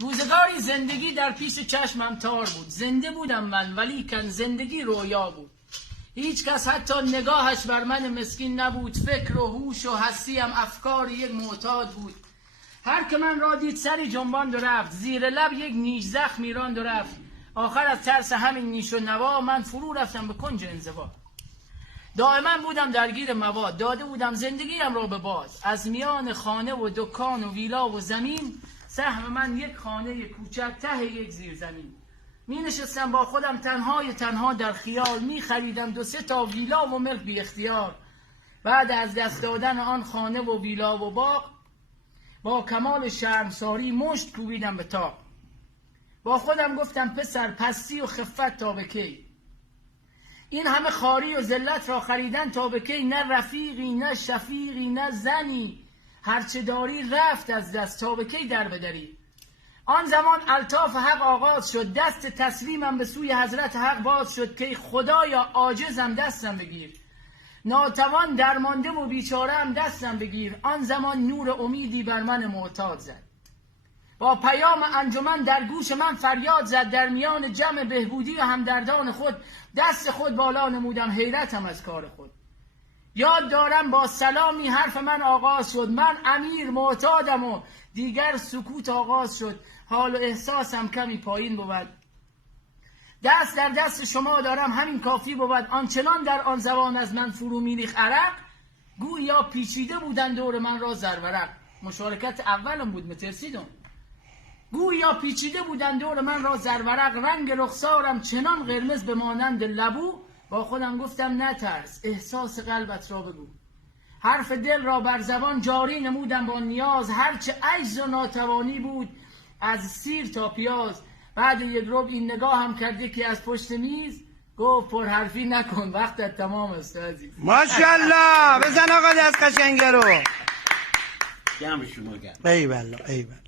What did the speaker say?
روزگاری زندگی در پیش چشمم تار بود. زنده بودم من، ولیکن زندگی رویا بود. هیچ کس حتی نگاهش بر من مسکین نبود. فکر و هوش و هستیم افکار یک معتاد بود. هر که من را دید سری جنباند و رفت، زیر لب یک نیش زخمی راند و رفت. آخر از ترس همین نیش و نوا من فرو رفتم به کنج انزوا. دائما بودم درگیر مواد، داده بودم زندگیم را به باد. از میان خانه و دکان و ویلا و زمین، سهم من یک خانه کوچک ته یک زیرزمین. می نشستم با خودم تنها در خیال، می خریدم 2-3 تا ویلا و ملک بی اختیار. بعد از دست دادن آن خانه و ویلا و باغ، با کمال شرمساری مشت کوبیدم به طاق. با خودم گفتم پسر، پستی و خفت تا به کی؟ این همه خواری و ذلت را خریدن تا به کی؟ نه رفیقی، نه شفیقی، نه زنی، هرچه داری رفت از دست، تا به کی در بدری؟ آن زمان الطاف حق آغاز شد، دست تسلیمم به سوی حضرت حق باز شد که خدایا عاجزم دستم بگیر، ناتوان درمانده و بیچاره‌ام دستم بگیر. آن زمان نور امیدی بر من معتاد زد، با پیام انجمن در گوش من فریاد زد. در میان جمع بهبودی و همدردان خود، دست خود بالا نمودم، حیرتم از کار خود. یاد دارم با سلامی حرف من آغاز شد، من امیر معتادم و دیگر سکوت آغاز شد. حال و احساسم کمی پایین بود، دست در دست شما دارم همین کافی بود. آنچنان در آن زبان از من فرو میریخت عرق، گویا پیچیده بودن دور من را زرورق. مشارکت اولم بود، مترسیدم. گویا پیچیده بودن دور من را زرورق، رنگ رخسارم چنان قرمز به مانند لبو. با خودم گفتم نترس، احساس قلبت را بگو. حرف دل را بر زبان جاری نمودم با نیاز، هرچه عجز و ناتوانی بود از سیر تا پیاز. بعد یک ربع این نگاه هم کرده که از پشت میز گفت پرحرفی نکن، وقتت تمام است عزیز. ماشاءالله، بزن آقا دست قشنگه رو. جمع شما گرد. ای والله ای والله.